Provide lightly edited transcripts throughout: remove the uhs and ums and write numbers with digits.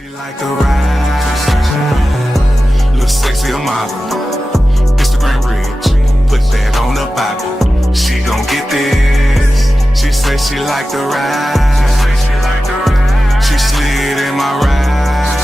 She like the ride, look sexy, a model, Instagram rich, put that on the Bible. She gon' get this. She say she like the ride. She slid in my ride.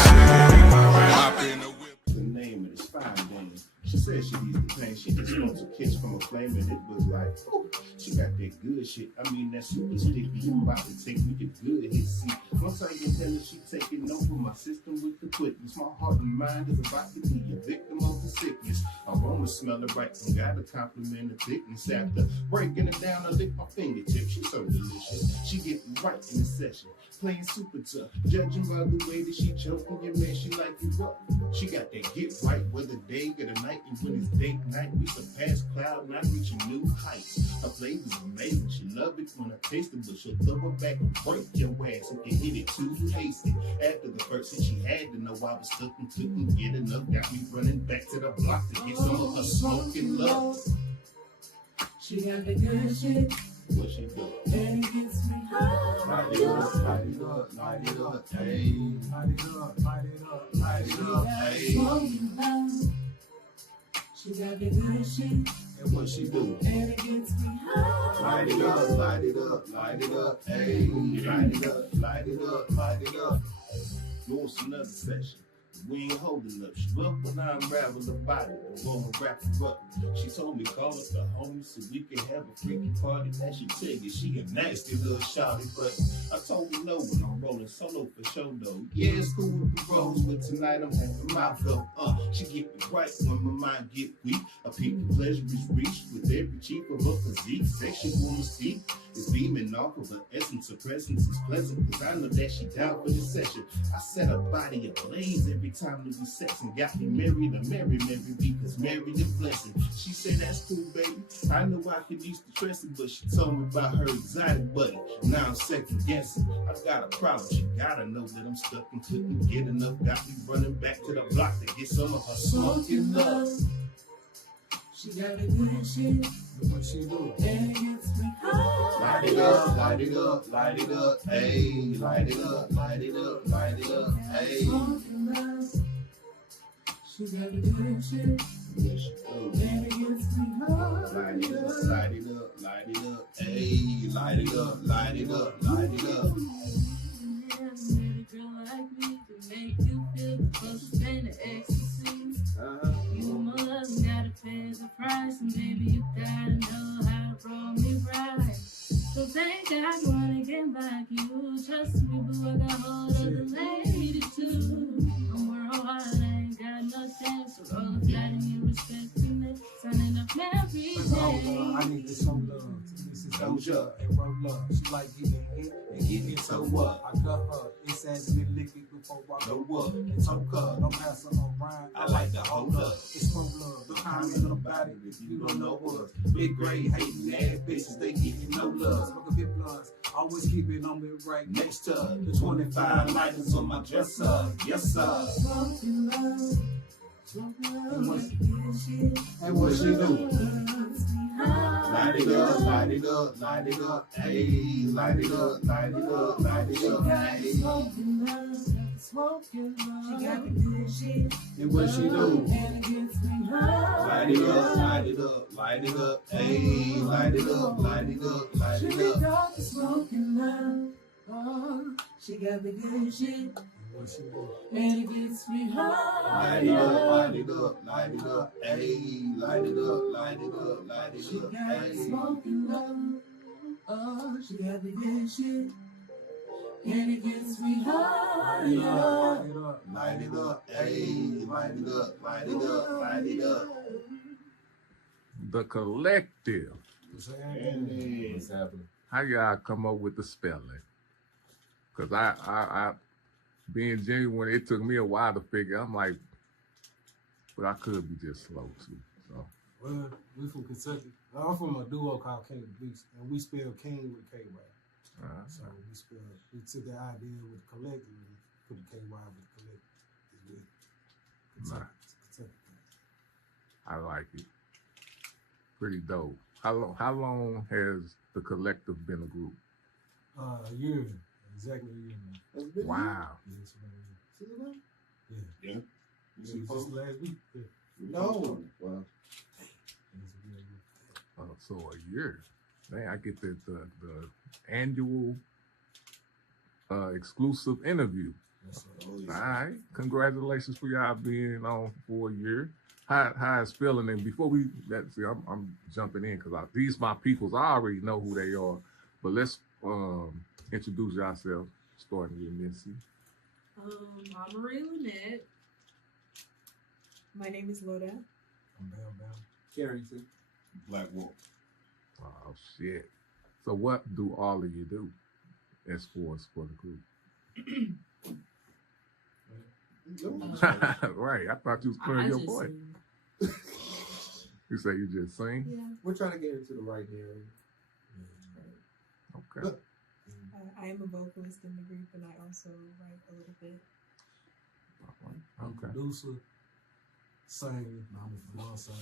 Hop in the whip. The name of this fine dame. She said she needs the pain. She just wants a kiss from a flame, and it was like, ooh, she got that good shit. I mean, that super sticky. You about to take me to good hit. See, once I get tell her she taking over my system with the quickness. My heart and mind is about to be a victim of the sickness. I wanna smell it right and gotta compliment the thickness. After breaking it down, I lick my fingertips. She's so delicious. She get right in the session, playing super tough. Judging by the way that she choking your man, she like it rough. She got that get right whether day or the night. And when it's date night, we surpass cloud nine, reaching new heights. Her flavor's amazing. She love it when I taste it, but she'll throw it back and break your ass if you hit it too hasty. After the first hit, she had to know I was stuck and couldn't get enough. Got me running back to the block to get some of her smoking love. She got the good shit. What she do? And it gets me high. Light it up, light it up, light it up, hey. Light it up, light it up, light it up, hey. She got the good shit. And what she do? And it gets me high. Light it up, light it up, light it up, hey. Light it up, light it up, light it up. What's another session? We ain't holding up. She up when I unravel the body. I'm gonna wrap her up. She told me call up the homies so we can have a freaky party. That she tell you she a nasty little shawty, but I told her no when I'm rolling solo for show though. Yeah, it's cool with the rolls, but tonight I'm having my go. She get me right when my mind get weak. A peak of pleasure is reached with every cheek of her physique. Sexual mystique is beaming off of her essence. Her presence is pleasant, cause I know that she down for this session. I set her body ablaze every time we be sex and got me married to Mary because married a blessing. She said that's cool, baby. I know I could use the trusting, but she told me about her exotic buddy. Now I'm second guessing. I got a problem. She gotta know that I'm stuck and couldn't get enough. Got me running back to the block to get some of her smoking love. She got the good shit. And what she do? And it gets me high. Light it up, light it up, light it up, hey. Light it up, light it up, light it up, hey. She got the good shit. Yes, she do. And it gets me high. Light it up, light it up, light it up, hey. Light it up, light it up, light it up. Met a girl like me to make you feel the closest thing to ecstasy. You more love, gotta pay the price, and baby you gotta know how to roll me right. So thank God wanna get back you. Trust me, boo, I got hold of the lady too. I'm worldwide, I ain't got no chance. So roll a flat and you respect me. Signing up every day. I need to show love to Mrs. Doja and roll love. She like getting hit and getting so what? I got her. It's as me lick it before I go up. And toke her. Don't pass her around. I like to hold up. It's from love. The kind of little body if you don't know us. Big grade hating ass bitches, they getting no love. Smoke a bit blunts. Always keep it on me right next to her. The 25 lighters on my dresser. Yes, sir. Smoking love. And what she do? High. Light it up, light it up, light it up, hey. Light it up, light it up, light it up, hey. Smoking love. Smoking love. She got the good shit. And what she do? And it gets me high. Light it up, light it up, light it up, hey. Light it up, light it up, light She it be up. got the smoking love. Oh, she got the good shit. What she do? And it gets me high. Light it up, light it up, light it up, hey. Light it up, light it up, light it She up, got the hey. smoking love. Oh, she got the good shit. And it gets me high. Light it up. Light it up, hey. Light it up, light it up, light it up. The Kylektiv. What's happening? What's happening? How y'all come up with the spelling? Cause I being genuine, it took me a while to figure. I'm like, but I could be just slow too. So Well, we from Kentucky. I'm from a duo called King of the Beast, and we spell King with a K-Y. So we took the idea with the collective and put the KY with the collective. Nice. Kentucky. I like it. Pretty dope. How long has the Kylektiv been a group? A year, exactly a year now. Wow. Yes, man. It's a It was just last week. Yeah. No. Well, So a year. Man, I get the annual exclusive interview. Yes, sir. Oh, All yeah. right. Congratulations for y'all being on for a year. How it's feeling? And before I'm jumping in because these my peoples. I already know who they are, but let's introduce yourself, starting with Missy. I'm Marie Lynette. My name is Loda. I'm Bam. Carrington. Black Wolf. Oh shit! So what do all of you do as for the group? Right. I thought you was clearing your just voice. sing. You say you just sing? Yeah. We're trying to get into the right area. Okay. I am a vocalist in the group, and I also write a little bit. I'm a Okay. producer, singer. No, I'm a singer.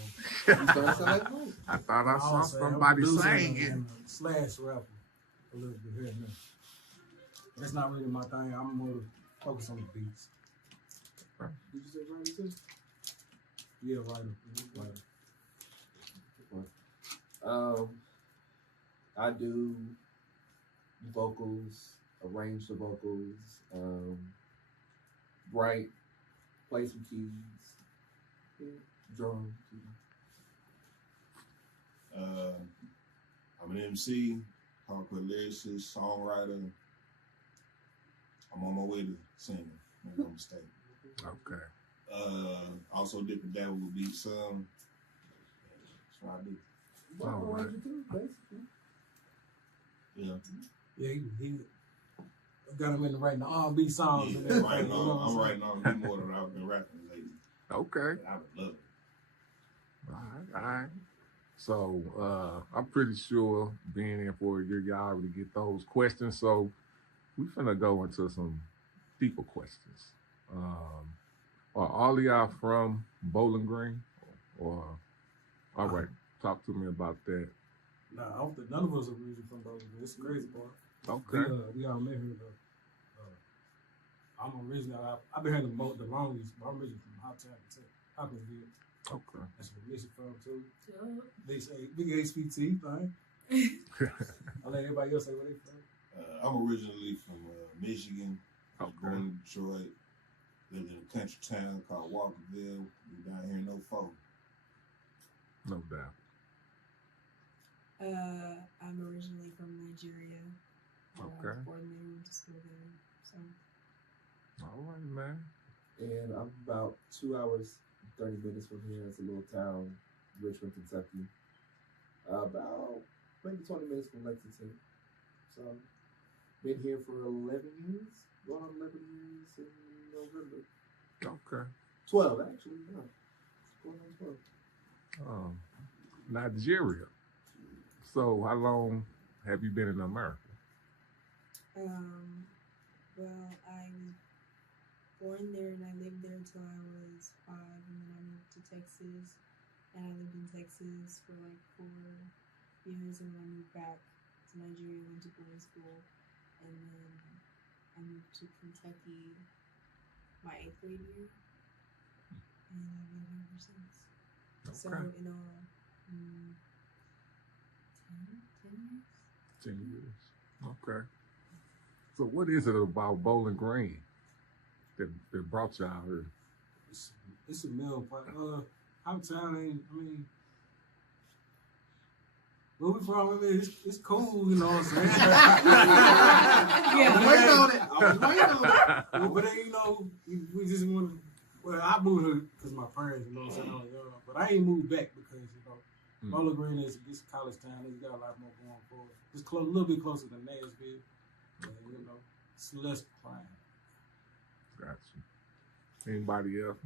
You starting to sound like Mike. I thought I saw I'm saying, somebody I'm a producer saying it. and a slash rapper a little bit here and there. That's not really my thing. I'm more focused on the beats. Did you say right too? Yeah, writer. I do vocals, arrange the vocals, write, play some keys, drum. I'm an MC, hardcore lyricist, songwriter. I'm on my way to singing. Make no mistake. Okay. Also dip and dabble with beat some. That's what I do. All right. Yeah. Yeah, he got him into writing the R&B songs. Yeah, and everything, writing you know on, what I'm saying? writing on way more than I've been rapping lately. Okay. And I would love it. All right. So I'm pretty sure being in for a year, y'all already get those questions. So we finna go into some deeper questions. Are all of y'all from Bowling Green? Or all right, talk to me about that. Nah, I don't think none of us are originally from Bowling Green. It's the crazy part. Okay. We all met here though. I'm originally, I've been here the longest, but I'm originally from Hopkinsville. Okay. That's where Missy from too. Yup. They say big HPT thing. I let everybody else say where they from. I'm originally from Michigan. I was born in Detroit. Lived in a country town called Walkerville. We down here in 04. No doubt. I'm originally from Nigeria. I Okay. was born there, went to school there. So All right, man. And I'm about 2 hours, 30 minutes from here. It's a little town, Richmond, Kentucky. About maybe 20 minutes from Lexington. So, been here for 11 years. Going on 11 years in November. Okay. 12, actually. Yeah. Going on 12. Nigeria. So how long have you been in America? well, I was born there and I lived there until I was 5, and then I moved to Texas, and I lived in Texas for like 4 years, and then I moved back to Nigeria, went to boarding school, and then I moved to Kentucky my 8th grade year, and I've been here ever since. So Okay. in all, 10 years. 10 years. Okay. So what is it about Bowling Green that brought y'all here? It's a mill pot. Our town ain't, I mean, where we from, I mean, it's cool, you know what I'm saying? Yeah. I'm waiting on it. But then, you know, we just want to, well, I moved here because my parents, you know what I'm saying? But I ain't moved back because, you know, Bowling Green is this college town. It's got a lot more going for it. It's a little bit closer than Nashville. But, you know, it's less crime. Gotcha. Anybody else?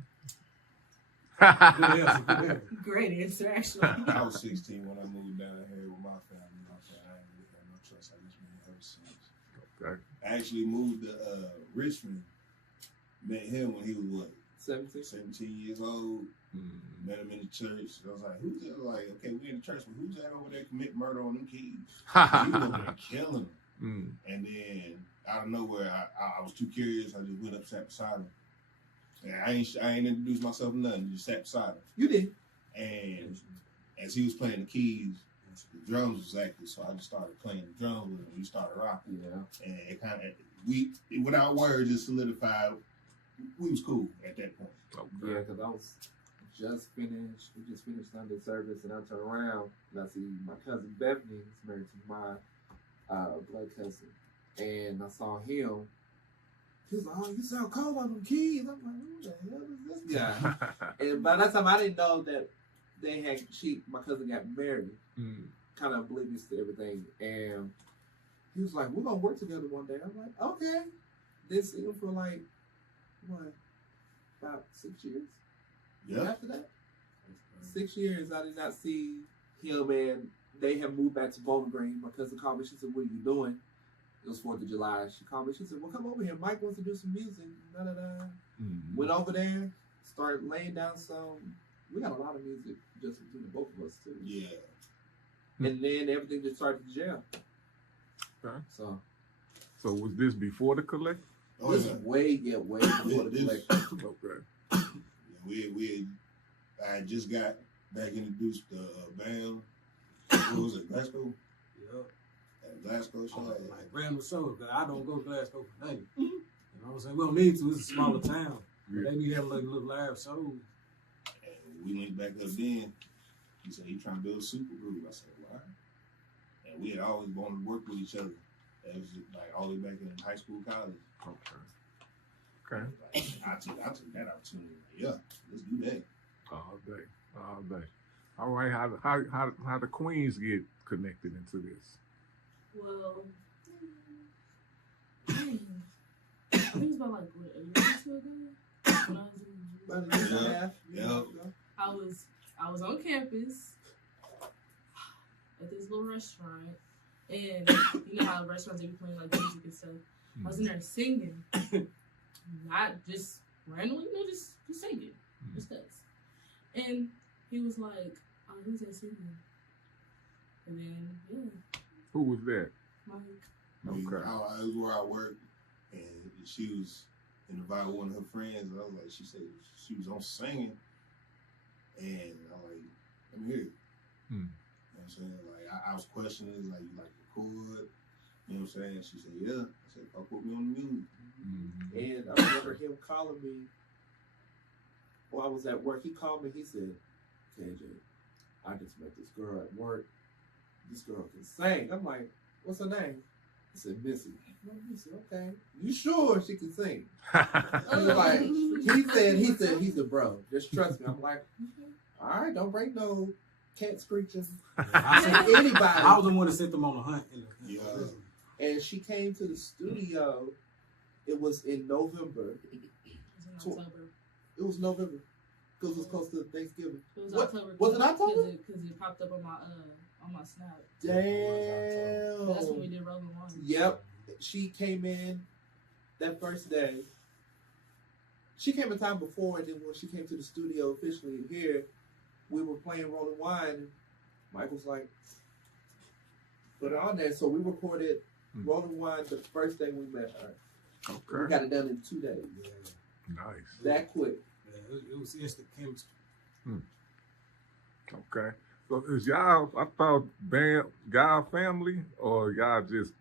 Good answer, good answer. Great answer, actually. I was 16 when I moved down here with my family. I ain't really had no choice. I just been here ever since. Okay. I actually moved to Richmond. Met him when he was what? 17 years old. Met him in the church. I was like, who's that? Like, okay, we in the church, but who's that over there commit murder on them kids? He was over there killing them. And then out of nowhere, I was too curious. I just went up, sat beside him. And I ain't introduced myself to nothing. Just sat beside him. You did. And as he was playing the keys, the drums was active, so I just started playing the drums with him. We started rocking. Yeah. And it kind of, without words, just solidified. We was cool at that point. Okay. Yeah, because I was just finished. We just finished Sunday service, and I turn around and I see my cousin Bethany is married to my blood cousin, and I saw him. He was like, "Oh, you sound cold on them keys." I'm like, "Who the hell is this guy?" And by that time, I didn't know that my cousin got married. Kind of oblivious to everything, and he was like, "We're gonna work together one day." I'm like, "Okay." Didn't see him for like what, about 6 years. Yeah. After that, 6 years, I did not see him, and they have moved back to Bowling Green. My cousin called me. She said, "What are you doing?" It was 4th of July. She called me. She said, "Well, come over here. Mike wants to do some music." Da, da, da. Went over there, started laying down some. We got a lot of music just between the both of us too. Yeah. And then everything just started to jam. Okay. So was this before the Kylektiv? Oh, this yeah. way before the collection. Okay. I just got back introduced to band. What was it, Glasgow? Yeah. At Glasgow show. Like random shows, because I don't go to Glasgow for nothing. You know what I'm saying? We don't need to. It's a smaller town. Yeah. They be having like little live shows. And we linked back up then. He said he trying to build a super group. I said, why? And we had always wanted to work with each other. That was like all the way back in high school, college. Okay. Like, I took that opportunity. Yeah, let's do that. All day. All right. How the Queens get connected into this? Well, I think it was about like what, a year or two ago. When I was in About a year and a half. Yeah. I was on campus at this little restaurant, and you know how restaurants they be playing like music and stuff. I was in there singing, not just randomly, you know, just singing, just cause. And he was like, "Oh, who's that singing?" And then Who was that? Mike. Okay. It was where I worked, and she was invited one of her friends. And I was like, she said she was on singing, and I'm like, let me hear it. You know what I'm saying? Like I was questioning, like, you like record? You know what I'm saying? She said, yeah. I said, "I'll put me on the music." And I remember him calling me while I was at work. He called me. He said, "KJ, I just met this girl at work. This girl can sing." I'm like, "What's her name?" He said, "Missy." He said, "Okay. You sure she can sing?" He was like, he said, "Bro, just trust me." I'm like, "All right, don't break no cat screeching." I said, "Anybody." I was the one that sent them on the hunt. Yeah. And she came to the studio. It was in November. It was in October. It was November because it was close to Thanksgiving. It was What? October. Was it October? Because it popped up on my snap. Damn. That's when we did Rolling One. Yep. She came in that first day. She came a time before, and then when she came to the studio officially here, we were playing Rolling Wine. And Mike was like, "Put it on there." So we recorded Rolling Wine the first day we met her. Okay. We got it done in 2 days. Nice. That quick. Yeah, it was instant chemistry. Okay. So is y'all, I thought y'all family, or y'all just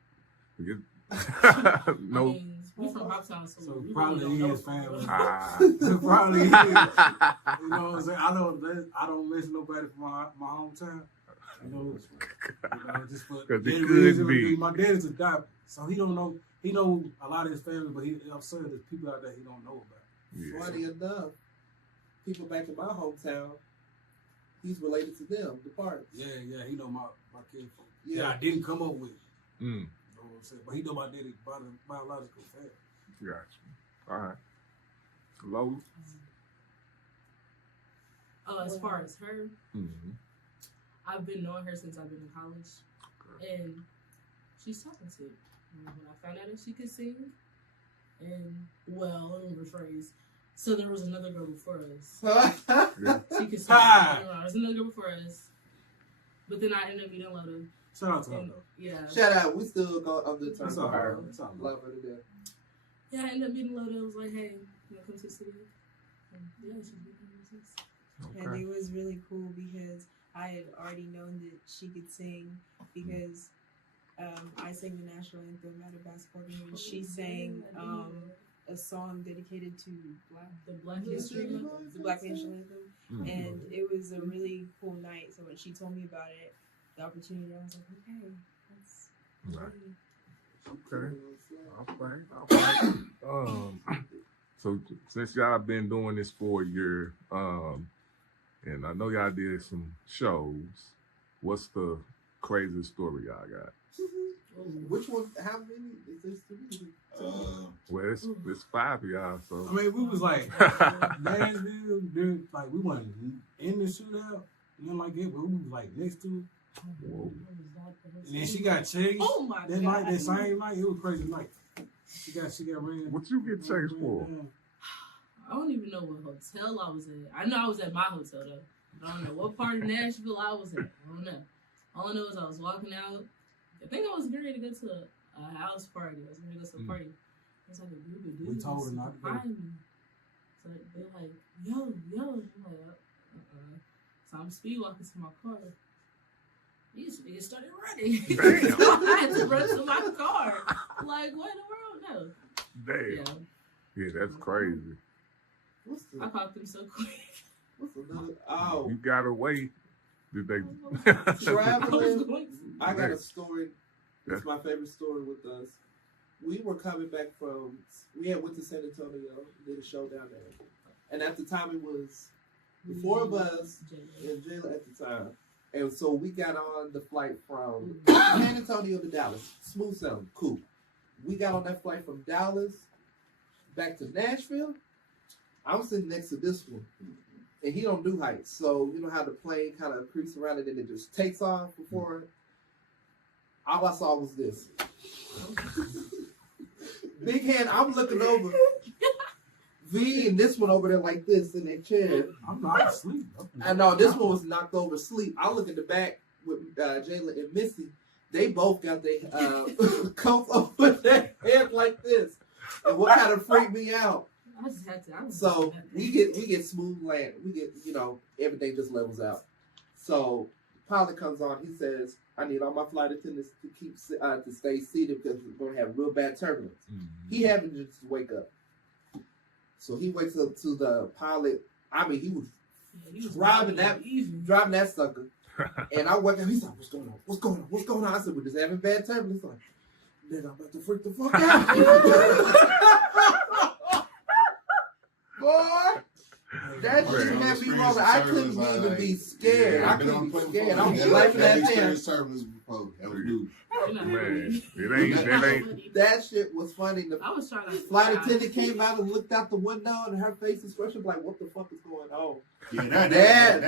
I no? mean, we from Hoptown, so we probably really don't know is family. Ah. Probably is. You know what I'm saying? I don't miss nobody from my hometown. You know, just for 'Cause it that could reason, be. My dad's a doctor, so he don't know. He know a lot of his family, but I'm sure there's people out there he don't know about. Yeah. Funny enough, people back in my hometown, he's related to them, the Parks. Yeah, he know my kid. Yeah. Yeah, I didn't come up with. Mm. You know what I'm saying? But he know my daddy's biological family. Gotcha. All right. Lola? As far as her, Mm-hmm. I've been knowing her since I've been in college, and she's talented. When I found out that she could sing, and well, let me rephrase. So there was another girl before us. Yeah. She could sing. There was another girl before us, but then I ended up meeting Loda. Shout out to her And, though. yeah. Shout out, we still go on the terms That's of all her. right. That's all right. Love her to death. Yeah, I ended up meeting Loda. I was like, hey, you want to come to the studio? Yeah, she's been And Okay. it was really cool because I had already known that she could sing because I sang the national anthem at a basketball game and she sang a song dedicated to the Black History Month. the Black National Anthem. Mm. And it was a really cool night. So when she told me about it, the opportunity, I was like, okay, that's Right. really Okay. All right. So since y'all been doing this for a year, and I know y'all did some shows, what's the craziest story y'all got? Which one? How many? Is this three? Well, it's 5 of y'all, so I mean, we was like Nashville, dude, like we wasn't in the shootout, nothing like that, but we was like next to it. whoa. And then she got chased. Oh my That god! night, that same night, it was crazy night. She got ran. What you get chased for? I don't even know what hotel I was at. I know I was at my hotel though. I don't know what part of Nashville I was at. I don't know. All I know is I was walking out. I think I was getting ready to go to a house party. I was going to go to a party. It's like a group of dudes. We told her not to go. behind me. So they're like, yo. I'm like, So I'm speed walking to my car. These niggas started running. Damn. So I had to run to my car. Like, what in the world? No. Damn. Yeah, that's crazy. What's I the? caught them so quick. What's another? Oh, You got away. Did they? I was traveling. going I got a story. It's my favorite story with us. We were coming back from. We had went to San Antonio, did a show down there, and at the time it was the four of us and Jayla at the time, and so we got on the flight from San Antonio to Dallas. Smooth sailing, cool. We got on that flight from Dallas back to Nashville. I'm sitting next to this one, and he don't do heights, so you know how the plane kind of creeps around and then it just takes off before. All I saw was this. Big hand, I'm looking over. V and this one over there like this in their chair. I'm not asleep. I know this one was knocked over asleep. I look in the back with Jayla and Missy. They both got their coats over their head like this. And what kind of freaked me out? I just had to. So we get smooth land. We get, everything just levels out. So pilot comes on. He says, "I need all my flight attendants to keep to stay seated because we're gonna have real bad turbulence." He happened to just wake up. So he wakes up to the pilot. I mean, he was driving that sucker. And I wake up. He's like, "What's going on? What's going on? What's going on?" I said, "We're just having bad turbulence." Like, then I'm about to freak the fuck out. Boy, that shit had me rolling. I couldn't even be scared. I couldn't be scared. I was laughing at them. Man, it ain't. That shit was funny. The I was trying to. flight attendant came out and looked out the window, and her face expression like, "What the fuck is going on?" Yeah, That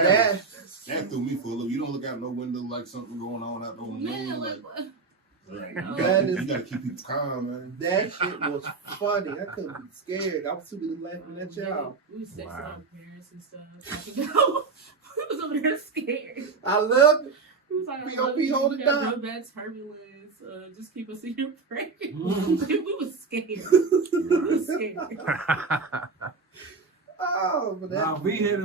that threw me for a loop. You don't look out no window like something going on out the window. Man, like, what? Right. That You is- gotta keep people calm, man. that shit was funny. I couldn't be scared. I was too busy laughing at y'all. We was texting Wow. our parents and stuff. We was over there scared. I loved it. He was like, POP, hold it down. Real bad turbulence. Just keep us in your prayers. We was scared. We was scared. Oh, but Nah, that, we had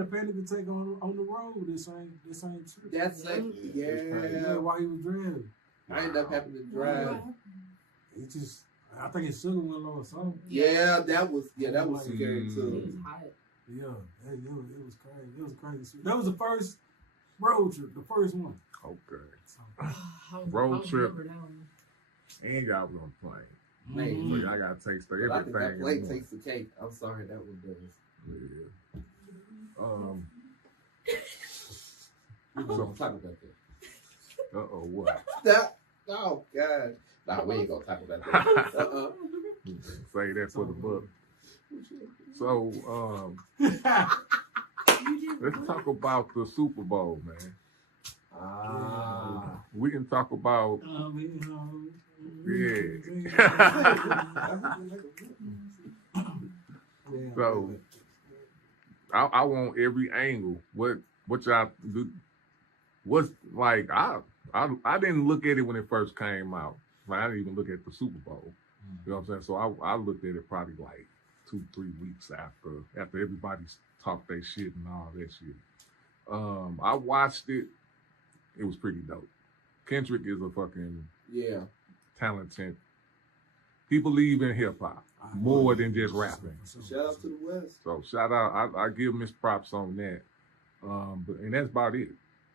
a panic attack on the road. This ain't true. that's like, Yeah, yeah. while he was driving. I ended up having to drive. It just, I think his sugar went low or something. Yeah, that was scary It was too. hot. Yeah, it was crazy. It was crazy. That was the first road trip, the first one. Okay. So, Road trip. remember that one. And y'all was on the plane. Man, So y'all got to taste but I think that everything. plate in one. takes the cake. I'm sorry, that one does. Yeah. We're gonna talk about that. What? That, oh god. Nah, we ain't gonna talk about that. Say that for the book. So, let's talk about the Super Bowl, man. We can talk about, So, I want every angle. What y'all do? What's like? I didn't look at it when it first came out. Like, I didn't even look at the Super Bowl. You know what I'm saying? So I looked at it probably like 2-3 weeks after everybody's talked their shit and all that shit. I watched it. It was pretty dope. Kendrick is a fucking talented. He believes in hip hop more than just rapping. Shout out to the West. So shout out. I give him his props on that. And that's about it.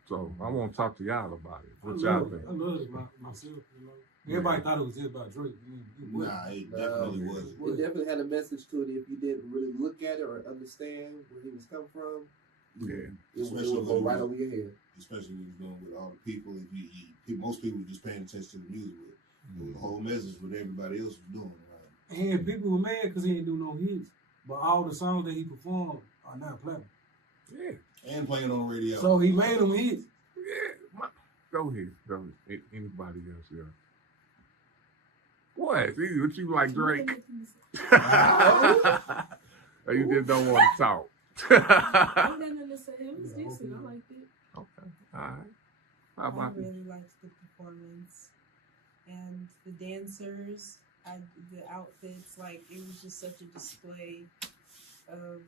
So I want to talk to y'all about it. What y'all think? I love it myself. You know? Everybody thought it was just about Drake. Nah, it definitely wasn't. It definitely had a message to it if you didn't really look at it or understand where he was coming from. Yeah. It would go right over your head. Especially when you're doing with all the people. Most people were just paying attention to the music with it. The whole message what everybody else was doing. Right? And people were mad because he didn't do no hits. But all the songs that he performed are now platinum. Yeah. And playing on the radio. So he made them hits. Yeah. Go ahead. Anybody else? Yeah. What? What you like, Drake? Or you just don't want to talk? I didn't say it was decent. I liked it. Okay. All right. How I about you? really liked the performance and the dancers. The outfits, like it was just such a display of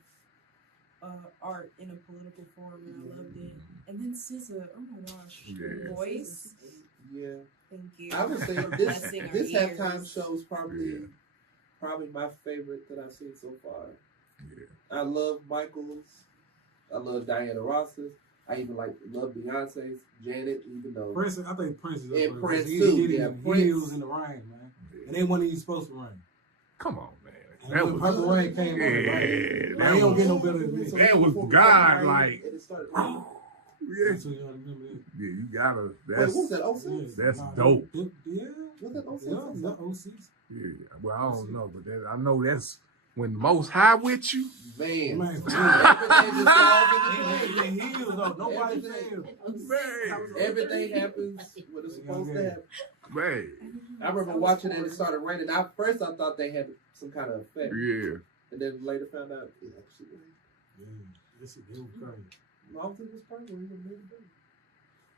art in a political form, and I loved it. And then SZA, oh my gosh, her Yeah. voice. Yeah. Thank you. I would say Blessing our this halftime ears. show is probably my favorite that I've seen so far. Yeah. I love Michael's. I love Diana Ross's. I even love Beyonce's, Janet, even though Prince, I think Prince is up And there. Prince He too, did it yeah, in Prince. heels in the rain, man. And they wasn't even supposed to rain. Come on, man. And That when was Purple Rain came on, yeah. man, he don't get no better than this. That was God, like. And it started Yeah. So you gotta remember that. Yeah, you gotta. Wait, That's what was that? 06? that's Nah, dope. Yeah. Was that 06? Yeah, that 06. Yeah. Well, I don't know, but I know that's when the Most High with you. Man. Man, Everything just falls into place. in heels though, nobody Everything. failed. Man. Everything happens when it's supposed to happen. Man. I remember watching it and it started raining. At first, I thought they had some kind of effect. Yeah. And then later found out it actually rained. Yeah, this is crazy. I don't think it was purple. It was made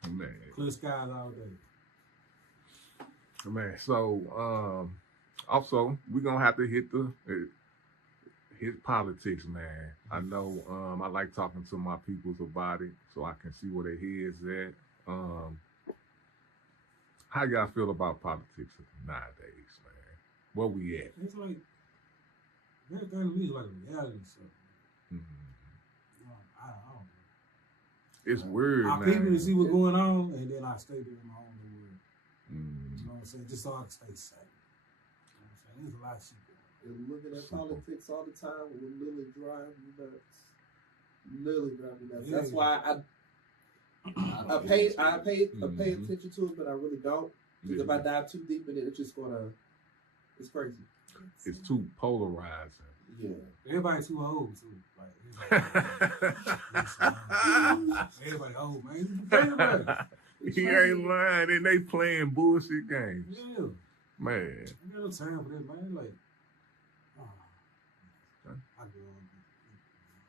it. Man. Clear skies all day. Man. So, also we're gonna have to hit politics, man. I know. I like talking to my peoples about it, so I can see where their heads at. How y'all feel about politics nowadays, man? Where we at? It's like everything to me is like a reality show. I don't know. It's weird, I man. people to see what's going on, and then I stay there in my own little world. You know what I'm saying? Just so I can stay safe. You know what I'm saying? There's a lot of shit going on. And looking at politics all the time will literally drive me nuts. Literally drive me nuts. Yeah. That's why I pay attention to it, but I really don't. Because if I dive too deep in it, it's crazy. It's too polarizing. Yeah. Everybody too old too. Like everybody old, man. Everybody. He ain't lying, and they playing bullshit games. Yeah. Man. I got no time for that, man. Like, I go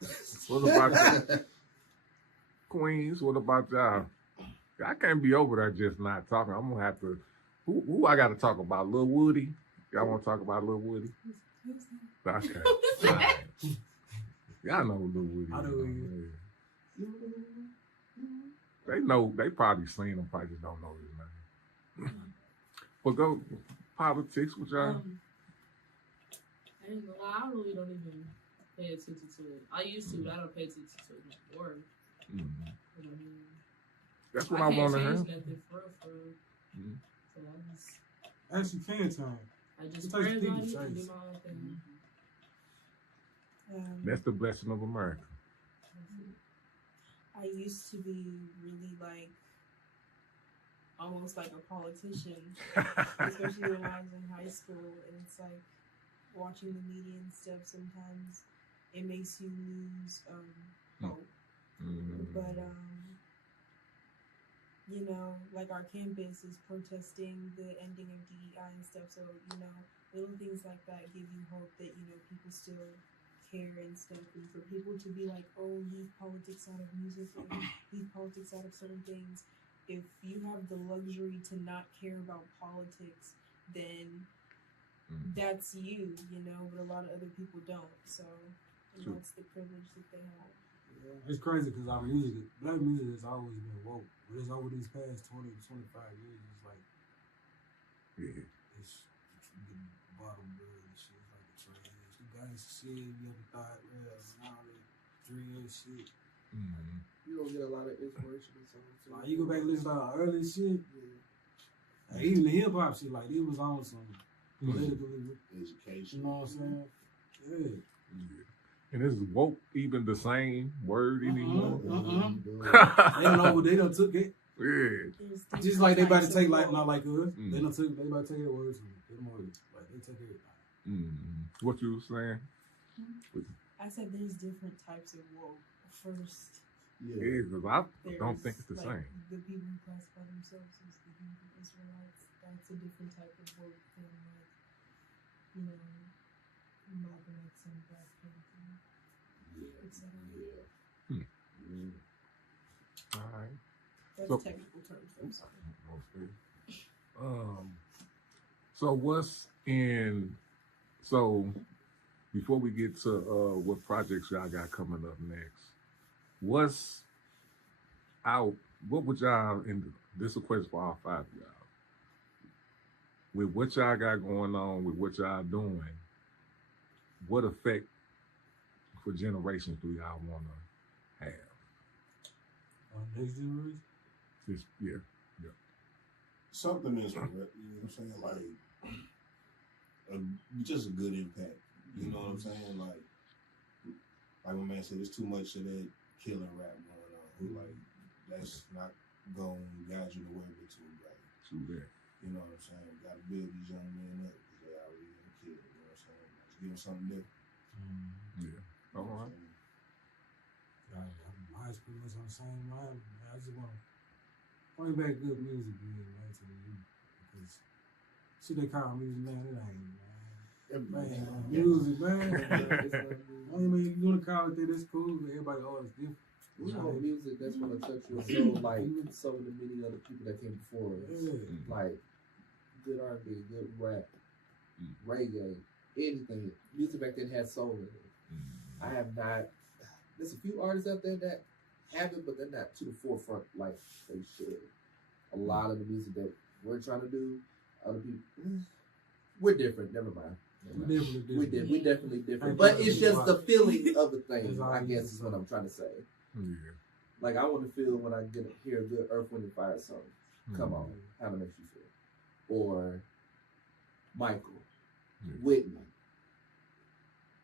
on. What about y'all? Queens, what about y'all? I can't be over there just not talking. I'm gonna have to. Who I got to talk about? Lil Woody? Y'all want to talk about Lil Woody? Okay. Right. Y'all know who Lil Woody is. I know who he is. They know. They probably seen him. Probably just don't know his name. But go politics with y'all. I ain't gonna lie, I really don't even pay attention to it. I used to, but I don't pay attention to it anymore. That's what I want to hear. I can't change nothing for real. So I Actually, can time. just It pray takes people about it to and do change. my own thing. That's the blessing of America. I used to be really almost like a politician, especially when I was in high school. And it's like watching the media and stuff. Sometimes it makes you lose hope. But like our campus is protesting the ending of DEI and stuff. So little things like that give you hope that people still care and stuff. And for people to be like, oh, leave politics out of music, or leave politics out of certain things. If you have the luxury to not care about politics, then that's you, you know, but a lot of other people don't. So and True. that's the privilege that they have. It's crazy because our music, black music has always been woke. But it's over these past 20 to 25 years, it's like, it's the bottom bird and shit. It's like the trash. The gangsta shit, you ever thought, real, and all that drill shit. You don't get a lot of inspirational songs. Too. Like, you go back and listen to our early shit. Yeah. Like, even the hip hop shit, like, it was on some political Education. You know what I'm saying? Yeah. And is woke even the same word anymore? They don't know what they done took it. Yeah. Just like they about to take like not like us. They about to take their words from them words. Like they take everything. What you were saying? I said there's different types of woke. First, Yeah, because I don't think it's the like, same. The people who classify themselves as the Hebrew Israelites, that's a different type of woke than like, you know, Malcolm X and Black Panther, etc. All right. That's So- technical terms. I'm sorry. So what's in? So before we get to what projects y'all got coming up next, what's out? What would y'all? And this is a question for all five of y'all. With what y'all got going on, with what y'all doing, what effect for generations do y'all want to have? Next generation. Just Something is, you know what I'm saying? Like, just a good impact. You know what I'm saying? Like my man said, there's too much of that killing rap going on. Like, that's not going to guide you nowhere but to right. to that. You know what I'm saying? Got to build these young men up because they already been killed. You know what I'm saying? Just give them something different. Yeah. All right. Mine's pretty much on the same line. I just want to bring back good music, man, to the youth. Because shit they call music, man, it ain't, man. Music, man. I mean, you want to call it that, that's cool, but everybody always different. You know, music that's gonna touch your soul, like so many other people that came before us. Like good R&B, good rap, reggae, anything. Music back then had soul in it. I have not. There's a few artists out there that have it, but they're not to the forefront like they should. A lot of the music that we're trying to do, other people, we're different. Never mind. We definitely different. But it's just the feeling of the thing, I guess is what I'm trying to say. Yeah. Like I want to feel when I hear a good Earth, Wind, and Fire song. Come on, how it makes you feel. Or Michael, Whitney.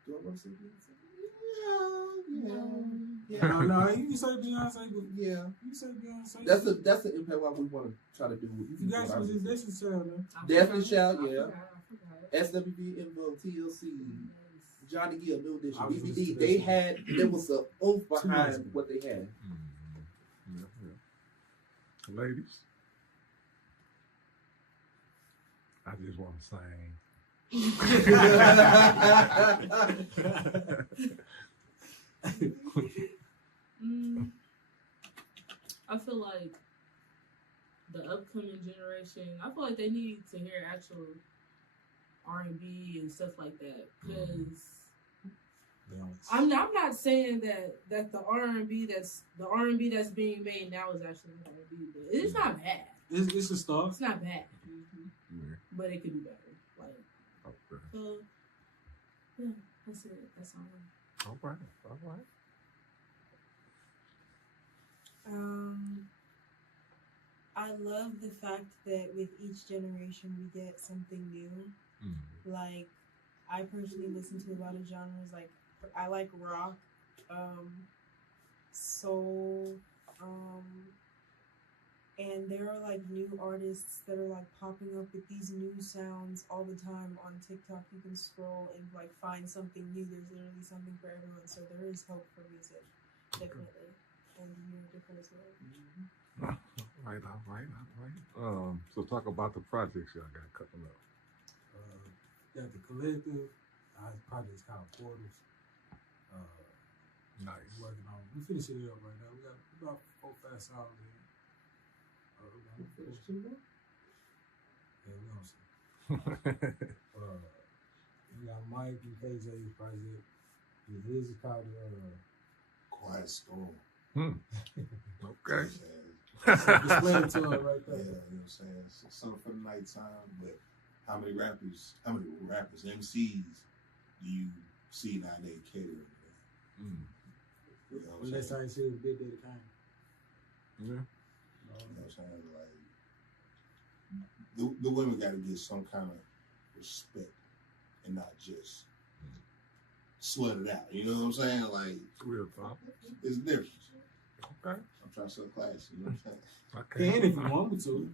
Do I want to say Beyonce? Yeah. No, you can say Beyonce, but Yeah. you say Beyonce. That's the impact what we want to try to do with You guys was just Destiny Child, man. Definitely Shout, I yeah. forgot. SWV, Invo, TLC, Johnny Gill, New Edition, I was BBD. listening to They that had, there was a oomph months behind ago. what they had. Ladies, I just want to sing. I feel like the upcoming generation, I feel like they need to hear actual R&B and stuff like that. Because I'm not saying that the R&B that's being made now is actually R&B, but it's not bad. It's a start. It's not bad, Yeah. but it could be better. Like, Okay. so yeah, that's it. That's all. All right. All right. I love the fact that with each generation we get something new. Like, I personally listen to a lot of genres. Like, I like rock, soul, and there are like new artists that are like popping up with these new sounds all the time on TikTok. You can scroll and like find something new. There's literally something for everyone. So there is hope for music, definitely, and you're different as well. All right. So talk about the projects y'all got coming up. Got the Kylektiv. Our project's called Portals. Nice. Working on. We finishing it up right now. We got about 4-5 songs in. Finish two more? Yeah, we on some. We got Mike and KJ's project. His is called Quiet Storm. Okay. Explain it to her right Yeah, there. you know what I'm saying? So, something for the nighttime, but how many rappers, MCs do you see nowadays catering to that? You know what I'm Unless saying? I see a big day kind. Yeah. You know what I'm saying? Like, the women got to get some kind of respect and not just slut it out. You know what I'm saying? Like, Real talk. it's different. Okay. I'm trying to sell class. You know what I'm saying? Okay. Can if you want me to.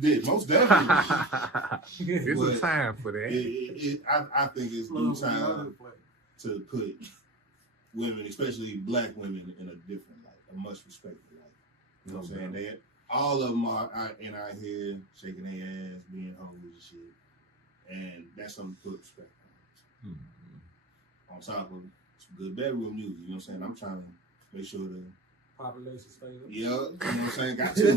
Did most definitely. It's a But time for that. I think it's due time to put women, especially black women, in a different light, a much respected light. You know what I'm saying? They, all of them are out here shaking their ass, being hoes and shit. And that's something to put respect on. On top of some good bedroom music, you know what I'm saying? I'm trying to make sure the Population stay up. yeah, you know what I'm saying? Got to.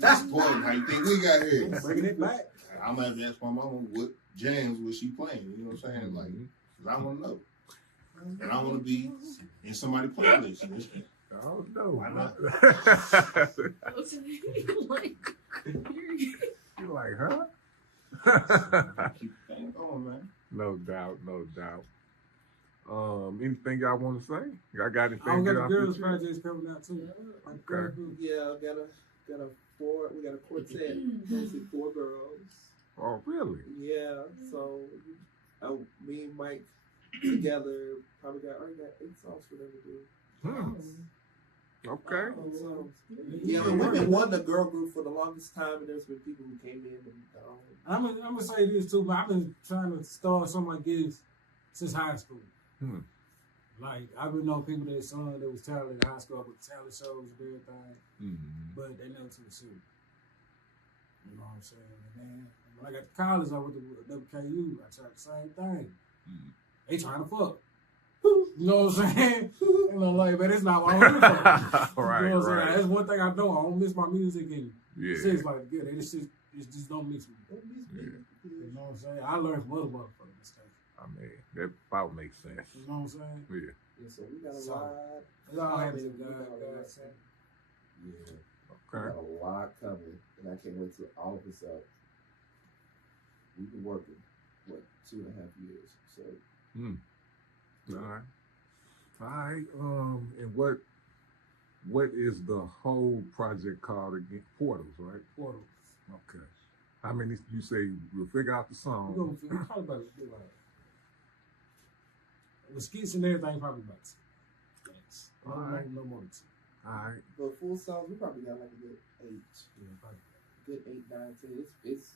That's important. How you think we got here? Bringing it back. I'm gonna have to ask my mama what jams was she playing. You know what I'm saying? Like, 'cause I want to know, and I want to be in somebody's playlist. Oh no! Why not? You like, huh? Keep the thing going, man. No doubt, no doubt. Anything y'all want to say? Y'all got anything? I got get the off girls' your chest? projects coming out too. Okay. Yeah, got a we got a quartet, mostly 4 girls. Oh, really? Yeah, so me and Mike together already got 8 songs for them to do. Okay. Yeah, but we've been wanting a girl group for the longest time, and there's been people who came in and I'm gonna say this too, but I've been trying to start some of my gigs since high school. Like I've been knowing people that was talented in high school with talent shows and everything, but they never took it serious. You know what I'm saying? And then when I got to college, I went to WKU. I tried the same thing. They trying to fuck. You know what I'm saying? And I'm like, man, it's not what I'm here for. Right, You know what I'm saying? right. That's one thing I know. I don't miss my music and Yeah. shit's like good. It just don't mix me. Yeah. You know what I'm saying? I learned from other motherfuckers' mistakes. I mean, that about makes sense. You know what I'm saying? Yeah. so we got a So, lot. It's all hands to We God. got a God lot. said. Yeah, we Okay. got a lot coming, and I can't wait till all of us up. We've been working 2.5 years, so All right. All right. And what is the whole project called again? Portals, right? Portals. Okay. How many you say you'll figure out the We're song? gonna probably about with skits and everything, probably about 2. All right. No more than 2. All right. but full songs we probably got like a good 8, Yeah, probably. good 8, 9, 10. It's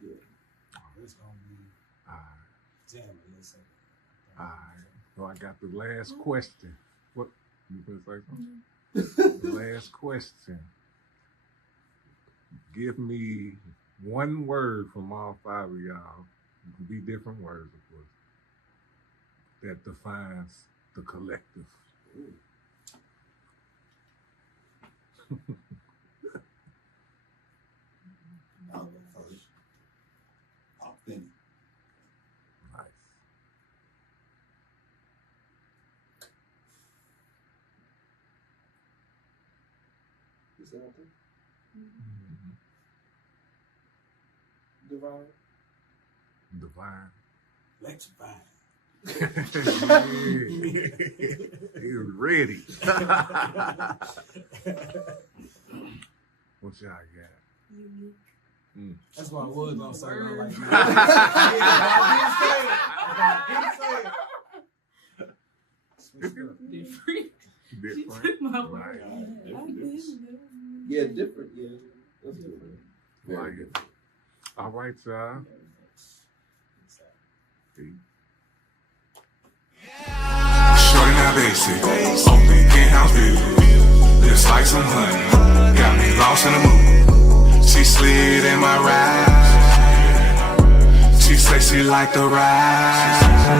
good. Oh, it's gonna be All right. jamming. Let's say. All right. So I got the last question. What you gonna say something? The last question. Give me one word from all 5 of y'all. It can be different words, of course, that defines the collective. I'll go first. Authentic. Nice. You said something? Mm-hmm. Divine. Divine. Electrifying. He was ready. What y'all got? Unique. That's why I was gonna say. I like Word. that. Different. She Different. took my Right. word. Yeah, I did. Yeah, different. Yeah, that's different. Like it. All right, y'all. Peace. Shorty not basic, only in-house music. Just like some honey, got me lost in the mood. She slid in my ride. She say she like the ride.